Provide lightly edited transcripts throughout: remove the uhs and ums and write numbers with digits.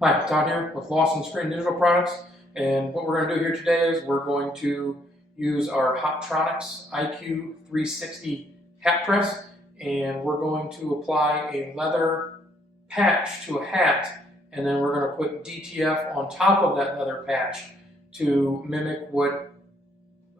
Hi, Todd here with Lawson Screen Digital Products, and what we're going to do here today is we're going to use our Hotronix IQ 360 hat press, and we're going to apply a leather patch to a hat, and then we're going to put DTF on top of that leather patch to mimic what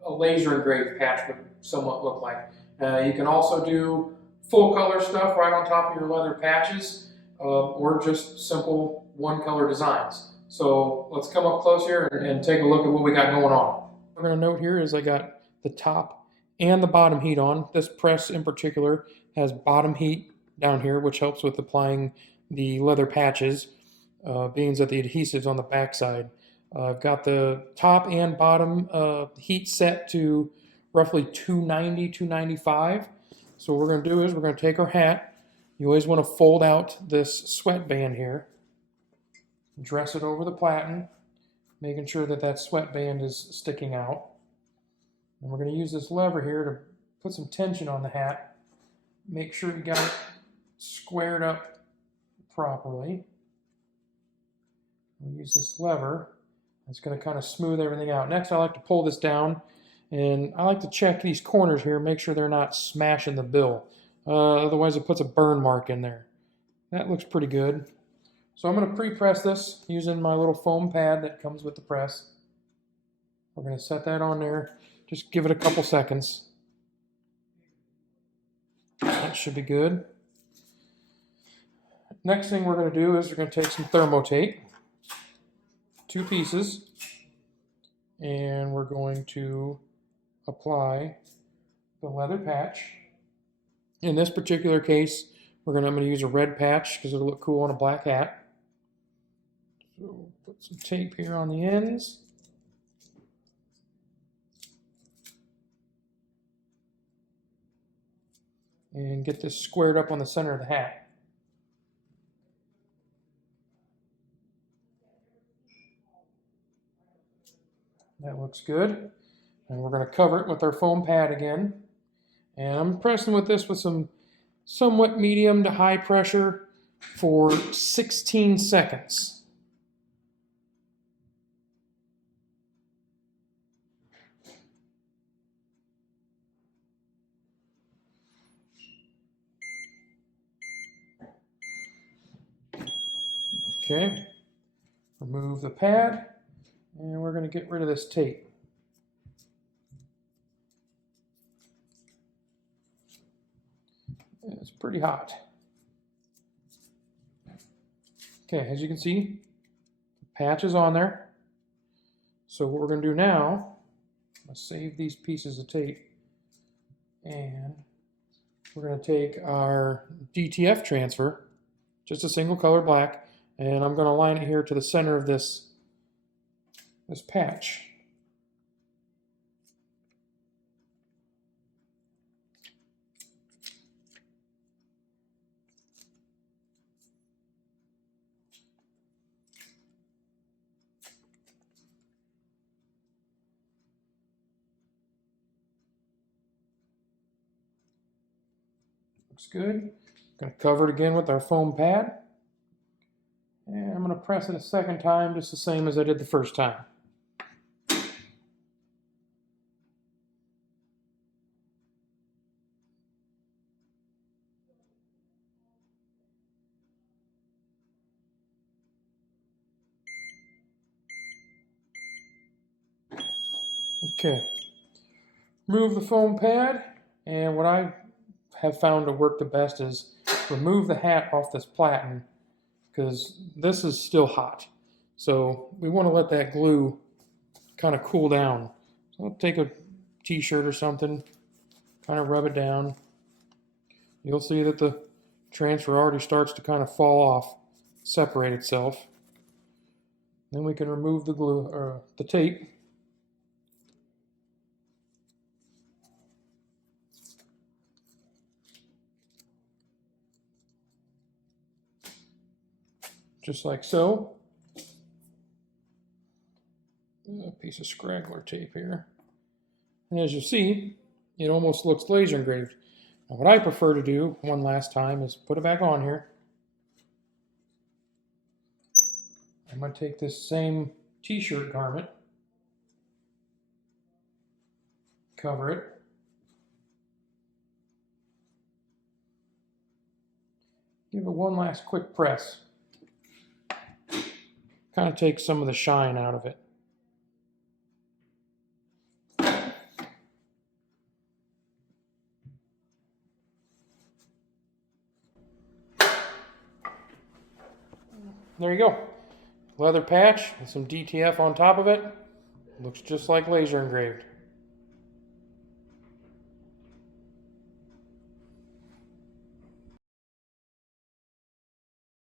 a laser engraved patch would somewhat look like. You can also do full color stuff right on top of your leather patches, or just simple one color designs. So let's come up close here and take a look at what we got going on. What we're going to note here is I got the top and the bottom heat on. This press in particular has bottom heat down here, which helps with applying the leather patches, being that the adhesive's on the back side. I've got the top and bottom heat set to roughly 290, 295. So what we're going to do is we're going to take our hat. You always want to fold out this sweatband here, dress it over the platen, making sure that that sweatband is sticking out. And we're going to use this lever here to put some tension on the hat. Make sure you got it squared up properly. We'll use this lever. It's going to kind of smooth everything out. Next, I like to pull this down, and I like to check these corners here, make sure they're not smashing the bill. Otherwise, it puts a burn mark in there. That looks pretty good. So I'm going to pre-press this using my little foam pad that comes with the press. We're going to set that on there. Just give it a couple seconds. That should be good. Next thing we're going to do is we're going to take some Thermo tape, 2 pieces, and we're going to apply the leather patch. In this particular case, I'm going to use a red patch because it'll look cool on a black hat. So put some tape here on the ends. And get this squared up on the center of the hat. That looks good. And we're going to cover it with our foam pad again. And I'm pressing with this with some somewhat medium to high pressure for 16 seconds. Okay, remove the pad, and we're going to get rid of this tape. It's pretty hot. Okay, as you can see, the patch is on there. So what we're going to do now, let's save these pieces of tape, and we're going to take our DTF transfer, just a single color black, and I'm going to line it here to the center of this patch. Looks good. I'm going to cover it again with our foam pad. And I'm going to press it a second time, just the same as I did the first time. Okay. Remove the foam pad, and what I have found to work the best is remove the hat off this platen, because this is still hot. So we want to let that glue kind of cool down. So I'll take a t-shirt or something, kind of rub it down. You'll see that the transfer already starts to kind of fall off, separate itself. Then we can remove the glue or the tape. Just like so. A piece of scraggler tape here. And as you see, it almost looks laser engraved. Now what I prefer to do one last time is put it back on here. I'm going to take this same t-shirt garment, cover it, give it one last quick press. Kind of take some of the shine out of it. There you go. Leather patch with some DTF on top of it. Looks just like laser engraved.